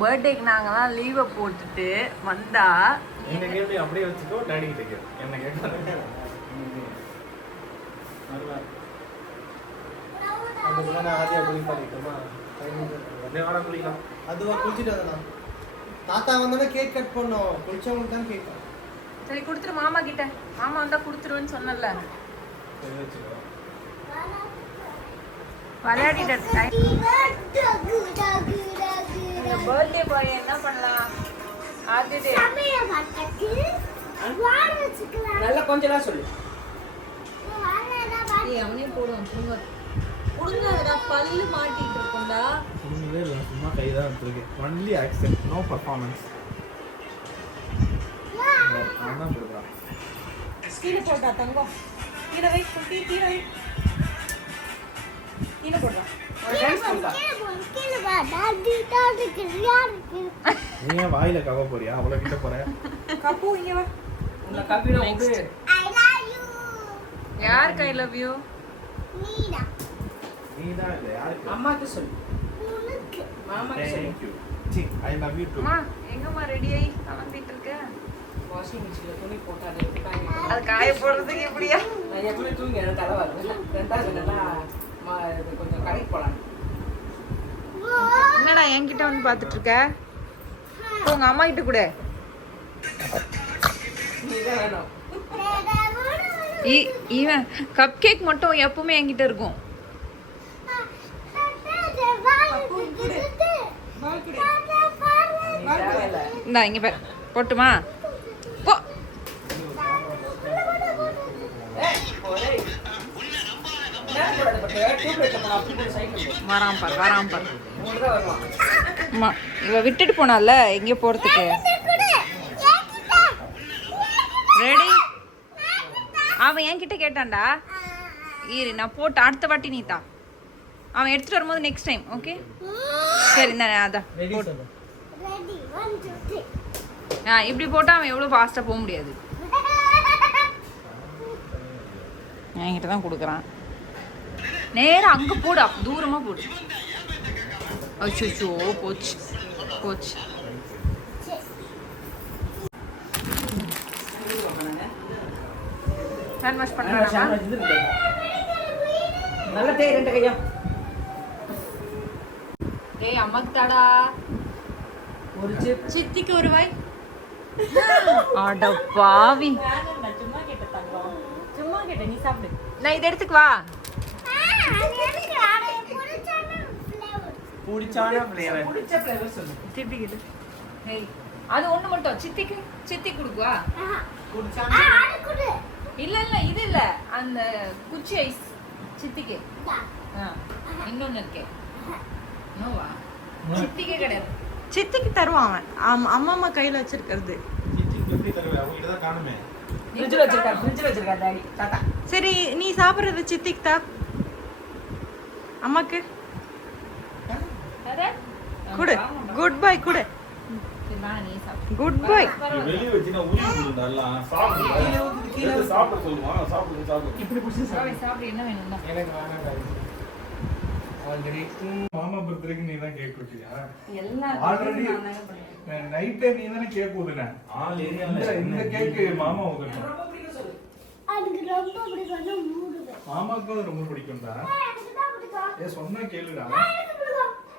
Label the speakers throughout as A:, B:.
A: பர்த்டேக்கு நாங்கலாம் லீவை போட்டுட்டு வந்தா
B: என்ன கேள்வி? அப்படியே வச்சுக்கோ டாடி கிட்ட கேளு. என்ன கேட்கறாங்க
C: அதுக்குள்ள நான் ஆதியா குளிக்க பண்ணிட்டோமா
B: வாடா குளிக்கலாம்
C: அதுவா குளிச்சுட்டு அதெல்லாம் தாத்தா வந்தோடனே கேக் கட் பண்ணோம். குளிச்சவங்களுக்கு தான் கேக்
A: சரி கொடுத்துரு மாமா கிட்ட மாமா வந்தா கொடுத்துருவேன்னு சொன்னல
B: சரி வச்சுக்கோ.
A: விளையாடிட்டு பர்த்டே பாய் என்ன பண்ணலாம்?
D: நல்லா கொஞ்ச நேரம் சொல்லு
A: அவனே போடுவான் புடுங்க புடுங்காதடா பல்லு மாட்டிட்டு இருக்கும்டா.
B: ஒண்ணுமே இல்லை சும்மா கை தான் எடுத்துருக்கேன் ஒன்லி ஆக்சென்ட் நோ பர்ஃபார்மன்ஸ்
A: கீழே போட்டா தங்கம். கீழே வை குட்டி கீழே வை. கீழே போடுறான்
B: நீ ஏன் வாயில கவ போறியா? அவ்வளோ கிட்ட போற.
A: கப்பு இங்க வா.
D: உன்னை
A: ஐ லவ் யூ
B: நீ தான் இல்லை யாருக்கு?
D: அம்மாக்கு சொல்லு. மாமாக்கு சொல்லு.
B: Thank you see I love you too
A: அம்மா எங்கம்மா ரெடி ஆகி கிளம்பிட்டு இருக்க?
D: வாஷிங் மிஷினில் துணி போட்டு அதை காய
A: போடுறதுக்கு எப்படியா?
D: நான் எப்படி தூங்கி எனக்கு தலை வருது ரெண்டாவது கொஞ்சம் கடைக்கு போகலாம்
A: என்னடா என்கிட்ட வந்து பார்த்துட்டு இருக்க உங்க அம்மா கிட்ட கூட. இவன் கப் கேக் மட்டும் எப்பவுமே என்கிட்ட இருக்கும். இந்தா இங்க பாரு. போட்டுமா? வரான் பார் வரான் பார்.
D: தான்.
A: அம்மா இவ விட்டுட்டு போனால எங்கே போறதுக்கு. ரெடி அவன் என்கிட்ட கேட்டான்டா. இரு நான் போட்டு அடுத்த வாட்டி நீ தா. அவன் எடுத்துட்டு வரும்போது நெக்ஸ்ட் டைம் ஓகே சரி இந்த அதான் ஆ இப்படி போட்டா அவன் எவ்வளோ ஃபாஸ்ட்டாக போக முடியாது. என்கிட்ட தான் கொடுக்குறான். நேரா அங்கே போடு. தூரமாக போடு. அச்சோ போச்சு போச்சு. ஹேண்ட் வாஷ் பண்ணுறானா
D: நல்ல தேய் ரெண்டு கையா.
A: ஏய் அம்மாக்கு தாடா
D: ஒரு
A: சித்திக்கு ஒரு வாய். அட பாவி.
D: சும்மா கேட்ட தங்கம் சும்மா கேட்ட நீ சாப்பிடு
A: நான் இதை எடுத்துக்கு வா.
B: பிடிச்சான ஃப்ளேவர்
D: பிடிச்ச ஃப்ளேவர் சொல்லு.
A: திருப்பி கிட்டு ஏய் அது ஒண்ணு மட்டும். சித்திக்கு சித்தி கொடுக்குவா? இல்ல இல்ல இது இல்ல. அந்த குச்சி ஐஸ் சித்திக்கு. ஆ, இன்னொன்னு இருக்கே. நோவா சித்திக்கே கிடையாது. சித்திக்கு தருவான் அவன். அம்- அம்மா அம்மா கையில வச்சிருக்கிறது.
B: சிச்சிக்கு எப்படி தருவே? அவங்க கிட்ட தான் காணுமே.
D: ஃப்ரிட்ஜில் வச்சிருக்காரு ஃப்ரிட்ஜில் வச்சிருக்காரு டாடி. தாத்தா.
A: சரி நீ சாப்பிடுறது சித்திக்கு தா அம்மாக்கு. குடு. குட். பை குடு குட் பை
B: வெளிய வச்சினா ஊறி போகுது எல்லாம் சாப்பிடு. சாப்பிட சொல்லுமா? சாப்பிடு சாப்பிடு.
D: இப்படி பிடிச்சி சாப்பிடு.
A: சாப்பிடு. என்ன வேணும்?
C: எனக்கு வேணாம் ஆல்ரெடி
B: மாமா பர்த்டேக்கு நீ தான் கேக் கொடுத்தியா
D: பண்ணுவேன்.
B: நைட்டே நீ தானே கேக் ஊதுன இந்த இந்த கேக் மாமா ஊதணும்
D: ரொம்ப பிடிக்கும் சொல்லு
B: மாமாக்கும் அது ரொம்ப பிடிக்கும்டா. ஏ சொன்னா. கேளுடா.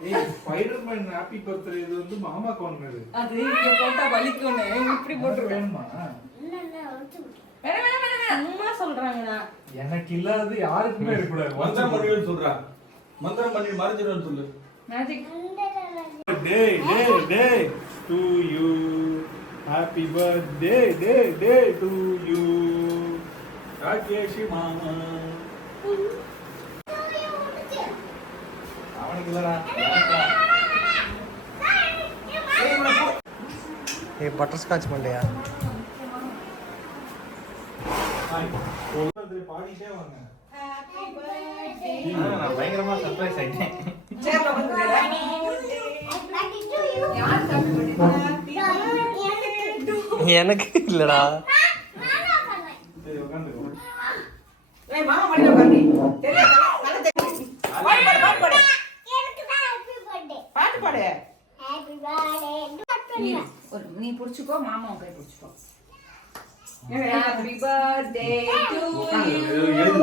B: ஏய் ஸ்பைடர்மேன் ஹாப்பி பர்த்டே இது வந்து மாமாக்கு வாங்கினது.
D: அது இங்க போட்டா வலிக்கும்னு. இப்படி போட்டுருவேன்.
B: வேணுமா?
D: அம்மா சொல்றாங்கண்ணா
B: எனக்கு இல்லாதது யாருக்குமே இருக்கக்கூடாது.
E: மந்திரம் பண்ணிடுன்னு சொல்றா. மந்திரம் பண்ணி மறைஞ்சிடுன்னு சொல்லு.
A: மேஜிக்
B: டே டே டே டு யூ ஹாப்பி பர்த்டே டே டே டு யூ ராகேஷ் மாமா. அவனுக்கு இல்லடா
C: ஏ பட்டர் ஸ்காட்ச் பண்ணலையா
B: பாடிட்டே வாங்க. நான் பயங்கரமா சர்ப்ரைஸ் ஆயிட்டேன்.
D: மாமா மடியில
C: உட்காருங்க தெரியும்
B: நல்லா தெரியும்
D: பாடு பாடு பாடு பாடு. பாட்டு பாடு.
A: நீ புடிச்சுக்கோ மாமா உன் கை புடிச்சுக்கோ. Happy birthday to you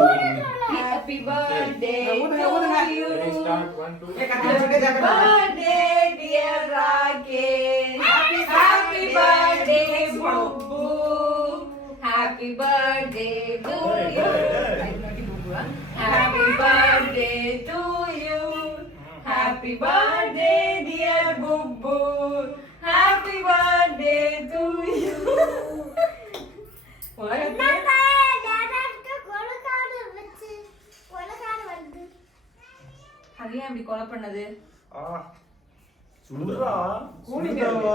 A: happy birthday to you birthday dear Rakesh happy birthday Puppu happy birthday birthday to you. Happy birthday, dear Bubbu. Happy birthday to you. அது ஏன் இப்படி கொலை பண்ணது
E: சுடுதாவா?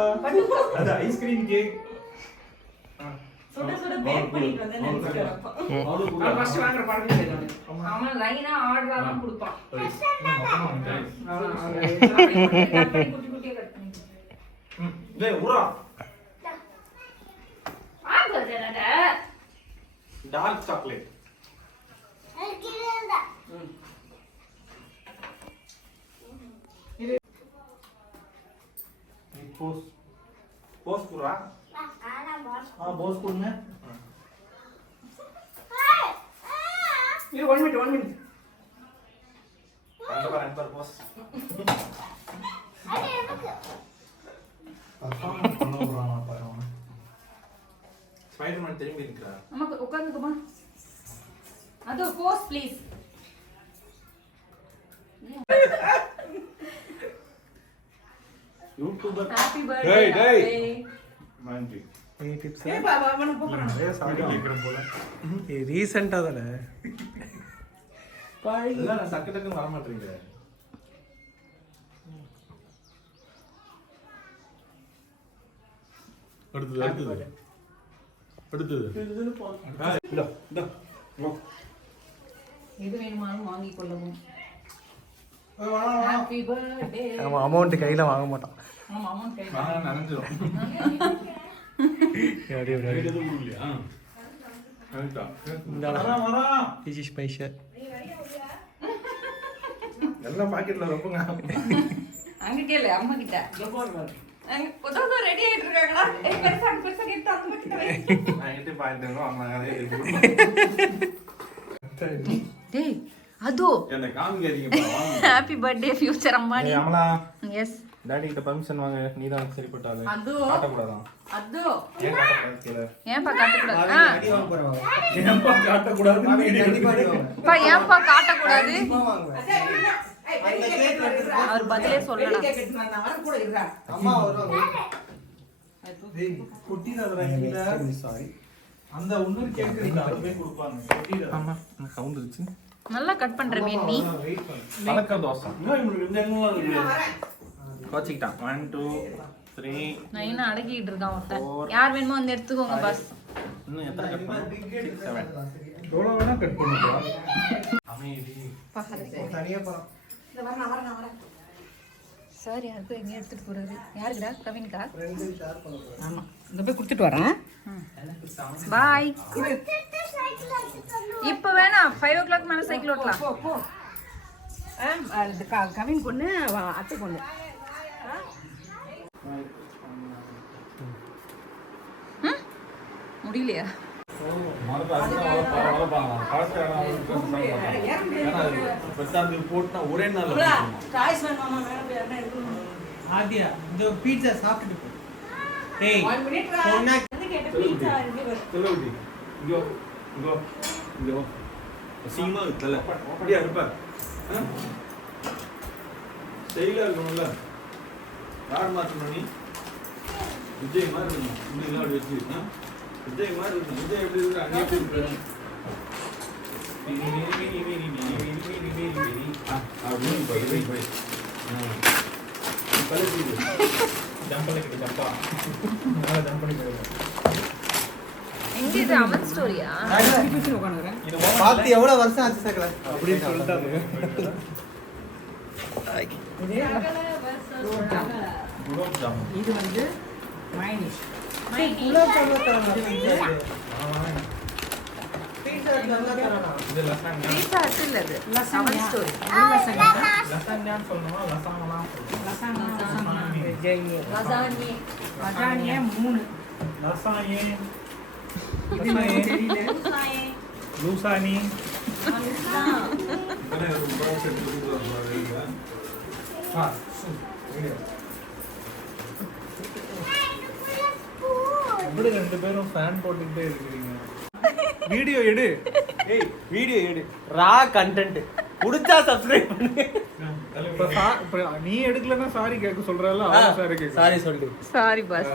B: அது ஐஸ்கிரீம் கேக்
A: பேக் பண்ணிட்டு வந்து நினைச்சிட்டு
E: அவனுக்கு கூட.
D: ஃபர்ஸ்ட் வாங்குற படம் செய்யணும்
A: அவன் லைனா ஆர்டரா தான் கொடுப்பான்.
D: அவன்
A: கட் பண்ணி குட்டி குட்டியா கட் பண்ணி
B: டேய் உரா. டார்க் சாக்லேட் போஸ் போஸ் குரா ஆ போஸ் கொடுங்க.
D: இது one minute one minute
B: Spiderman திரும்பி இருக்கிறா
A: நமக்கு உட்காந்துக்குமா அது போஸ் ப்ளீஸ்
B: யூடியூபர்
A: ஹாப்பி
B: டேய், டேய்.
A: பர்த்டே
B: நன்றி.
D: ஏ பாபா அவன போறான்
B: நிறைய சாரி கேட்குறேன் போல.
C: ரீசெண்டாக தானே?
B: டக்கு டக்குன்னு வர மாட்டேங்க
E: அடுத்தது அடுத்தது. அடுத்தது.
B: இந்த இந்த
A: எது வேணுமானாலும் வாங்கிக் கொள்ளவும். ஹாப்பி பர்த்டே
C: நம்ம அமௌண்ட் கையில் வாங்க மாட்டான்
A: ஆமா அமௌண்ட் கை
B: வாங்க நனைஞ்சிரும்
C: அப்படி அப்படி
E: எதுவும் இல்லையா
B: நனைஞ்சிட்டா.
C: இந்த is my shirt.
B: எல்லாம் பாக்கெட்ல ரொம்பங்க.
A: அங்க கேளு அம்மா கிட்ட. புதுசா ரெடி ஆயிட்டு இருக்காங்களா பெருசா பெருசா கிட்ட கிட்ட டேய் அது.
E: என்னை காமிக்காதீங்க வாங்க.
A: ஹாப்பி பர்த்டே ஃபியூச்சர்
B: ஏய், அமலா.
A: எஸ்
B: டாடி கிட்ட பர்மிஷன் வாங்க நீ தான் சரிப்பட்டாளு.
A: அது.
B: காட்டக்கூடாதான்.
A: அது.
B: ஏன்
A: ஏன்பா
C: அடி வாங்க அடி கண்டிப்பா
A: அவர் பதிலே சொல்லலாம்
D: இருக்கா
C: அம்மா வருவாங்க சாரி
B: அந்த இன்னொரு கேக் இருக்கு கொடுப்பாங்க.
A: நல்லா கட் பண்ற மீன் நீ?
B: வெயிட் பண்ணு. கணக்க தோசை. கோச்சிக்கிட்டான். ஒன் டூ த்ரீ
A: நான் என்ன அடக்கிட்டு இருக்கான் ஒருத்தன் யார் வேணுமோ வந்து எடுத்துக்கோங்க பாஸ்
B: இன்னும் எத்தனை கட் வேணா கட் பண்ணிக்கலாம். அமைதி.
C: தனியா
A: சார் யாருக்கும் எங்க எடுத்துட்டு போறது யாருக்குடா? கவின்கா
C: ரெண்டு ஷேர் பண்ண போறோம்
D: ஆமா. இந்த போய் கொடுத்துட்டு வரேன்.
A: பாய் இப்போ வேணாம் ஃபைவ் ஓ கிளாக் மேலே சைக்கிள் ஓட்டலாம்.
D: போ போ ஆ, அது க- கவின் பொண்ணு அத்தை பொண்ணு.
A: ம்? முடியலையா?
E: மரத்தை அடிச்சா வளர்ப்பா- வளர்ப்பாங்க. பழத்தை ஏன்னா அது பெருசாந்து போட்டுனா ஒரே நாள்ல முடிச்சிடணும்.
D: காய்ஸ் வேணுமாமா மேல போய் என்ன எடுக்கணும்
C: ஆதியா இந்த பீட்சா சாப்பிட்டுட்டு போ டேய்
D: ஒன் மினிட்
C: சொன்னா
D: பீட்சா இருக்கு
E: சொல்லு குட்டி. இங்கோ, இங்கோ, இங்கோ. அசிங்கமா இருக்குல்ல? அப்படியா இருப்ப? ஆ? ஸ்டைலா இருக்கணும்ல? யார் மாத்தணும் நீ? விஜய் மாதிரி இருக்கணும். அப்படி வச்சு, ஆ? விஜய் மாதிரி இருக்கணும். விஜய் எப்படி இருக்கு? அங்கே எப்படி இருக்கு? ஆ, அப்படின்னு போய், போய், போய். ஆ. பழகி இது.
B: ஜம்ப் பண்ணிக்கிட்டு ஜம்பா நல்லா ஜம்ப் பண்ணிக்கிட்டு
A: எங்க இது அவன் ஸ்டோரியா
D: உட்காந்துக்கிறேன்
B: இது
C: பார்த்து எவ்வளவு வருஷம் ஆச்சு
B: சொல்லிட்டாங்க
D: இது வந்து மைனஸ்
B: லசான்யா
A: பீஸா ஹட் இல்ல அது ஸ்டோரி
B: சொல்லணுமா
D: மூணு தெரியல
B: லூசானி. ஆ சு, எப்படி ரெண்டு பேரும் ஃபேன் போட்டுக்கிட்டே இருக்கிறீங்க? வீடியோ எடு.
C: ஏய் வீடியோ எடு. ரா கண்டென்ட் புடிச்சா சப்ஸ்கிரைப் பண்ணு.
B: இப்ப நீ எடுக்கலன்னா சாரி கேட்க சொல்றல அவன் சாரி
C: சொல்லு.
A: சாரி பாஸ்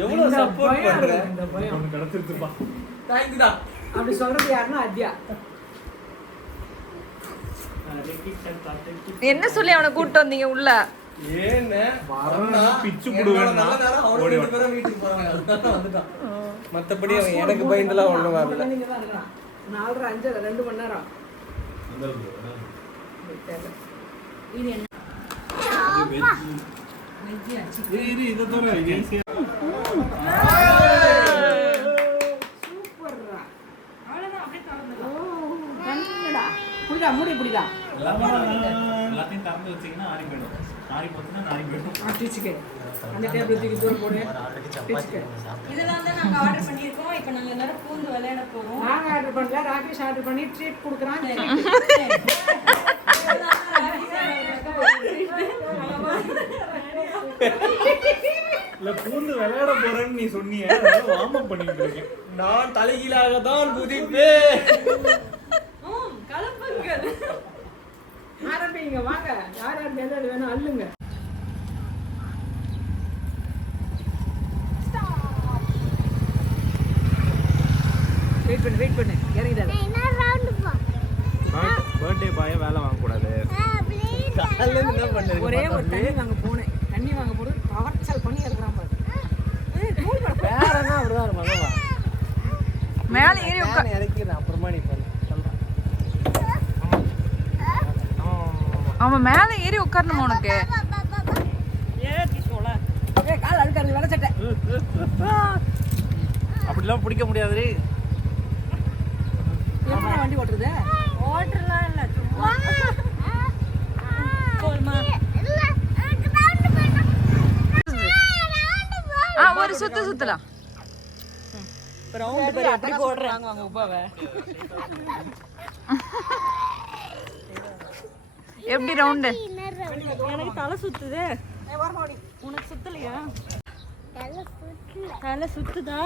C: எவ்வளவு
D: இந்த
C: சப்போர்ட் பண்ற?
D: அப்படி சொல்றது யாருன்னா அத்யா.
A: என்ன சொல்லி அவனை கூட்டு வந்தீங்க உள்ள?
C: மத்தபடி அவன் எனக்கு பயந்துலாம் ஒண்ணும் வரல.
D: நாலரை அஞ்சு ரெண்டு மணி நேரம் என்ன
E: இது veg.
B: ஏய், இரு, இதை தவிர ஈஸியா
D: சூப்பர்ரா அவ்வளவுதான் அப்படியே திறந்துடலாம் புடிடா மூடி புடிடா
B: எல்லாத்தையும் திறந்து வச்சீங்கன்னா ஆறி போயிடும். ஆறி போச்சுன்னா நாரி போயிடும்.
D: டிச்சுக்கு அந்த டேபிள் தூக்கி தூரம் போடு. டிச்சுக்கு
A: இதெல்லாம் தான் நாங்க ஆர்டர் பண்ணிருக்கோம் இப்போ நாங்க எல்லாரும் பூந்து விளையாட போறோம்.
D: நாங்க ஆர்டர் பண்ணல. ராகேஷ் ஆர்டர் பண்ணி ட்ரீட் கொடுக்குறான்
B: இல்ல பூந்து விளையாட போறேன்னு நீ சொன்னியே. வார்ம் அப் பண்ணிட்டு இருக்கேன்.
C: நான் தலைகீழாக தான் குதிப்பேன்.
D: ஆரம்பிங்க வாங்க. யார் யார் எதாவது வேணும் அள்ளுங்க. வெயிட் பண்ணு வெயிட் பண்ணு. இறங்கிடாது.
B: பர்த்டே பாய வேலை வாங்கக்கூடாது.
C: காலையில இருந்து என்ன பண்றீங்க
D: ஒரே ஒரு தண்ணி வாங்க போனேன். தண்ணி வாங்க போது கவர்ச்சல் பண்ணி இருக்கிறான் பாரு.
C: வேற என்ன அப்படிதான் இருப்பாங்க
A: மேல ஏறி
C: இறக்கிறேன் அப்புறமா நீ பண்ணு சொல்றேன்
A: அவன் மேல ஏறி உட்காரணுமா உனக்கு?
D: ஏய் கால் அழுக்காரு வேலை சட்டை
B: அப்படிலாம் பிடிக்க முடியாது
D: வண்டி ஓட்டுறது?
A: ஓட்டலாம் இல்ல ஆ ஒரு சுத்து சுத்தலாம்.
D: ரவுண்ட் பேர் எப்படி வாங்க வாங்க உப்பாவை
A: எப்படி ரவுண்டு
F: எனக்கு தலை சுத்துது. உனக்கு சுத்தலையா? தலை சுத்துதா?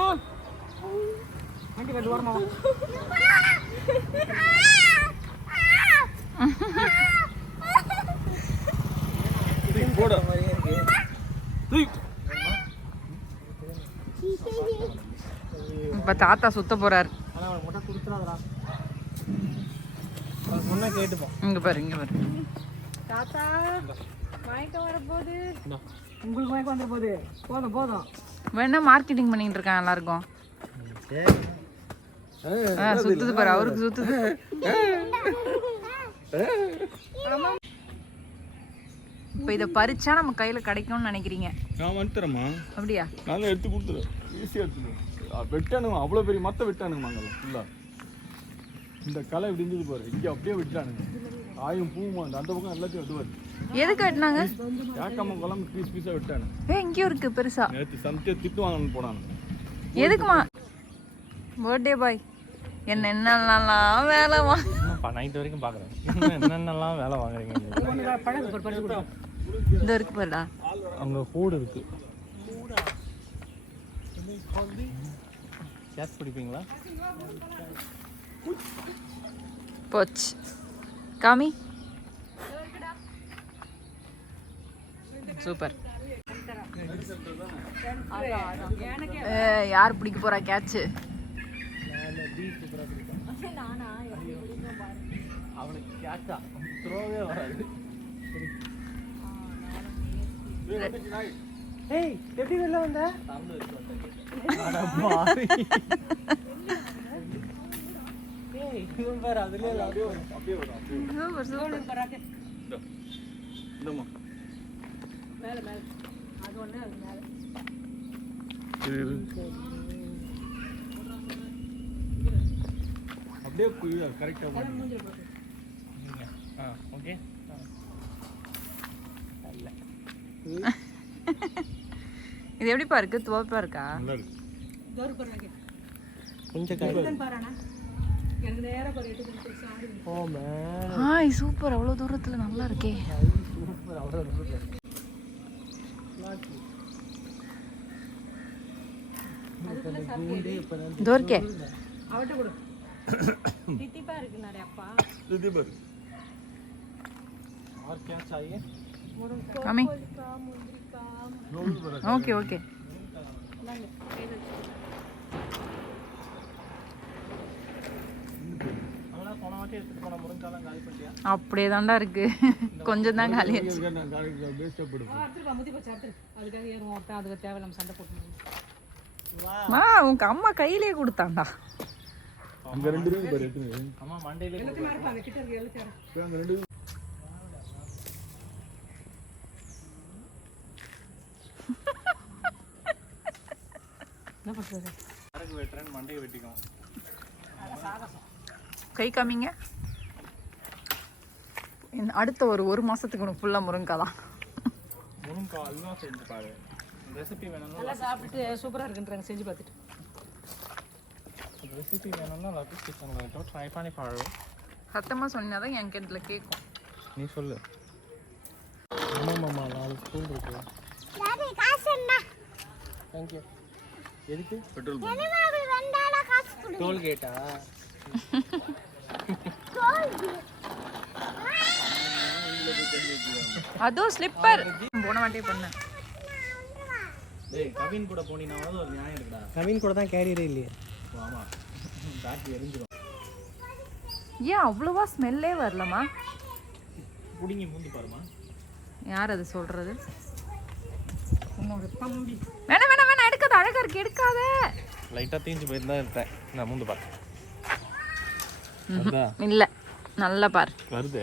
A: இப்ப தாத்தா சுத்த போறாரு. இங்க பாரு இங்க பாரு.
F: தாத்தா மயக்கம் வரப்போகுது.
D: உங்களுக்கு மயக்கம் வந்துட போகுது போதும் போதும்.
A: வேணா மார்க்கெட்டிங் பண்ணிட்டு இருக்கான் எல்லாருக்கும்? ஆ, சுத்துது பாரு அவருக்கு சுத்துது. இப்ப இத பறிச்சா நம்ம கையில கிடைக்கும்னு நினைக்கிறீங்க.
E: நான் வந்துட்டுறேம்மா
A: அப்படியா?
E: நான் எடுத்து கொடுத்துறேன் ஈஸியாக எடுத்துடுவேன் வெட்டானுங்க அவ்வளோ பெரிய மத்த வெட்டானுங்க ஃபுல்லாக இந்த களை இப்படி இருந்தது பாரு. இங்கே அப்படியே வெட்டானுங்க ஆயும் பூவும் அந்த அந்த பக்கம் எல்லாத்தையும் வெட்டுவார்
A: எதுக்கு வெட்டினாங்க
E: ஏக்காம குழம்பு பீஸ் பீஸாக வெட்டானுங்க
A: ஏ இங்கேயும் இருக்கு பெருசா.
E: நேற்று சந்தையை திட்டு வாங்கணும்னு போனானுங்க
A: எதுக்குமா? பர்த்டே பாய் என்ன என்னென்னலாம் வேலை வா
B: நைட் வரைக்கும் பார்க்குறேன் என்னென்னலாம் வேலை வாங்குறீங்க?
A: இந்த இருக்கு பாருடா.
B: அங்கே கூடு இருக்கு. கேஸ் பிடிப்பீங்களா?
A: போச்சு. காமி சூப்பர் யார் பிடிக்க போறா கேட்ச்?
C: எப்படி வெளில வந்த? இவன் பாரு அதுலயே அப்படியே வரும்.
E: அப்படியே வரும் அப்படியே வரும்.
A: சூப்பர் சூப்பர்
E: இந்தா. இந்தம்மா
D: மேல மேல அது ஒண்ணு அது மேல
E: இரு, இரு. அப்படியே குய்யா கரெக்டாக பண்ணு
C: ஆ ஓகே
A: இது எப்படிப்பா இருக்கு துவப்பா இருக்கா
E: நல்லா இருக்கு
B: கொஞ்சம் கை
A: ஹாய் சூப்பர் அவ்வளோ தூரத்தில் நல்லா இருக்கே
B: சூப்பர் அவ்வளோ
A: இதோ அப்படியே தாண்டா இருக்கு. கொஞ்சம் தான்
F: காலி
A: மா உங்க அம்மா கையிலே கொடுத்தாண்டா
E: அங்க ரெண்டு பேரும் பாரு
B: அம்மா மண்டையில
F: கிட்ட இருக்கு எல்லாரும்
E: அங்க ரெண்டு
F: என்ன பண்றது
B: அரக்கு வெட்டறேன் மண்டையை வெட்டிக்கும்
A: கை காமிங்க. இந்த அடுத்த ஒரு ஒரு மாசத்துக்கு உனக்கு ஃபுல்லாக முருங்கா தான்.
B: முருங்கா அல்வா செஞ்சு பாரு. ரெசிபி வேணும்னா
F: நல்லா சாப்பிட்டுட்டு சூப்பரா இருக்குன்றாங்க செஞ்சு பார்த்துட்டு.
B: ரெசிபி வேணும்னா லக்கு கிச்சனில் ட்ரை பண்ணி பாரு.
A: சத்தமாக சொன்னா தான் என் கிட்டல கேட்கும்
B: நீ சொல்லு. ஆமாம்மா நாலு ஸ்பூன் இருக்கு. தேங்க்யூ எதுக்கு?
E: பெட்ரோல்
B: டோல்கேட்டா
A: அதோ ஸ்லிப்பர் போன வாட்டியே பண்ணேன்
B: டேய் கவின் கூட போனீங்கன்னா ஒரு நியாயம் இருக்குடா. கவின் கூட தான் கேரியரே இல்லையே. ஆமா. பேட்டரி எரிஞ்சிடும்
A: ஏன் அவ்வளோவா ஸ்மெல்லே வரலமா
B: புடிங்கி மூஞ்சி பாருமா
A: யார் அது சொல்றது?
F: உன்னோட தம்பி
A: வேணாம் வேணாம் வேணாம். எடுக்காத அழகா இருக்கு எடுக்காத.
B: லைட்டாக தீஞ்சு போயிருந்தா இருந்தேன் நான் மூந்து பாரு
A: இல்ல. நல்லா பார்.
B: வருது?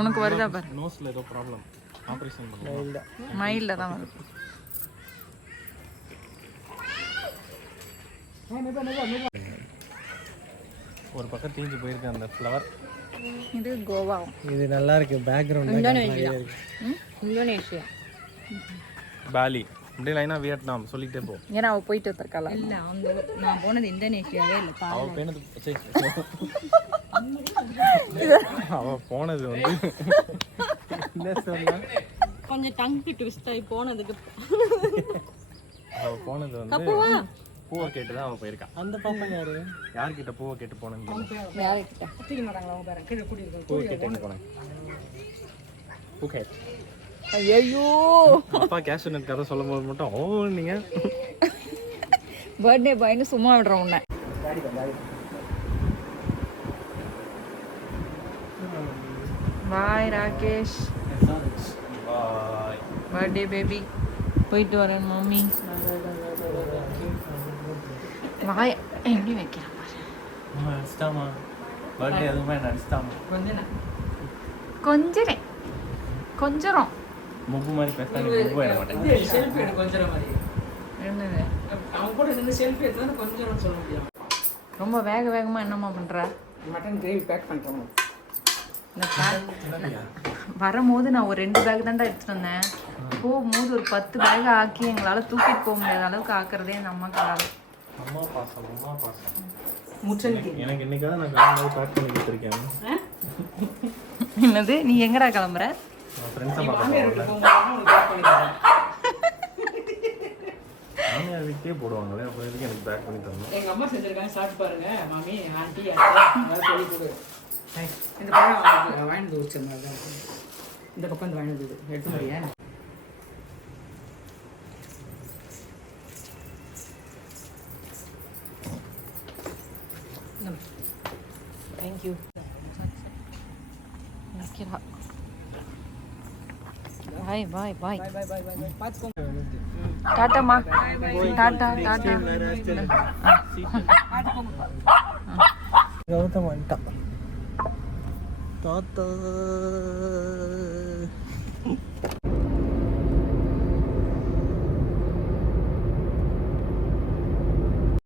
A: உனக்கு வருதா பார்.
B: நோஸில் ஏதோ ப்ராப்ளம் ஆப்ரேஷன் பண்ணலாம் இல்லை
A: மயிலில் தான் வருது.
B: ஒரு பக்கம் தீஞ்சு போயிருக்கு அந்த ஃப்ளவர்
A: இது கோவா.
B: இது நல்லா இருக்கு. Background
F: Indonesia? இந்தோனேஷியா?
B: பாலி. அப்படியே லைனாக வியட்நாம் சொல்லிக்கிட்டே போ.
A: ஏன்னா அவ போயிட்டு வந்திருக்காளா?
F: இல்ல அந்த நான் போனது இந்தோனேஷியாவே இல்ல
B: அவ பேனது. அவ போனது வந்து என்ன சொன்னா?
F: கொஞ்சம் டங் ட்விஸ்ட் ஆகி போனதுக்கு
B: அவ போனது வந்து பூவை கேட்டு தான் அவ போயிருக்கா. அந்த பாப்பா யாரு? யார்கிட்ட பூவை கேட்டு போனேன்னு
F: யார்கிட்ட? அவங்க
B: பூவை கேட்டு போனேன். பூ கேட்
A: ஐயோ
B: அப்பா கேஷ் நெட் கதை சொல்லும் போது மட்டும் ஓ நீங்க?
A: பர்த்டே பாய்னு சும்மா விடுறோம் உன்னை. பாய் ராகேஷ் பர்த்டே பேபி போயிட்டு வரேன் மம்மி வாய் எப்படி வைக்கிறேன்
B: பர்த்டே எதுவுமே அடிச்சிட்டாமா
A: கொஞ்சரே கொஞ்சரம்
B: முப்பு மாதிரி பேசினா நீ முப்பு வர மாட்டேன்
D: செல்ஃபி எடு கொஞ்சம் மாதிரி
A: என்னது?
D: அவன் கூட நின்று செல்ஃபி எடுத்து கொஞ்சம் சொல்ல முடியும்.
A: ரொம்ப வேக வேகமா என்னம்மா பண்ற?
D: மட்டன் கிரேவி பேக் பண்ணுறோம்
A: வரும்போது நான் ஒரு ரெண்டு பேக் தான்டா எடுத்துட்டு வந்தேன். போகும்போது ஒரு பத்து பேக் ஆக்கி எங்களால தூக்கிட்டு போக முடியாத அளவுக்கு ஆக்குறதே அம்மாக்காக
B: அம்மா பாசம் அம்மா பாசம். எனக்கு நான் பேக் பண்ணி கொடுத்துருக்கேன்
A: என்னது? நீ எங்கடா கிளம்புற?
D: மாமியார் வீட்டுக்கு
B: போடுவாங்களே அப்புறம் எதுக்கு எனக்கு பேக் பண்ணி தரணும்?
D: எங்க அம்மா செஞ்சிருக்காங்க சாப்பிட்டு பாருங்க. மாமி ஆண்டி சொல்லி கொடு. இந்த வாங்கி- வாங்கிட்டு வச்சிருந்தாங்க இந்த பக்கம் இந்த வாங்கிட்டு எடுத்து முடியா? ಬಾಯ್ ಬಾಯ್ ಬಾಯ್
A: ಟಾಟಮ್ಮ ಟಾಟಾ ಟಾಟಾ
B: ಗೌತಮ ಅಂತ ತಾತ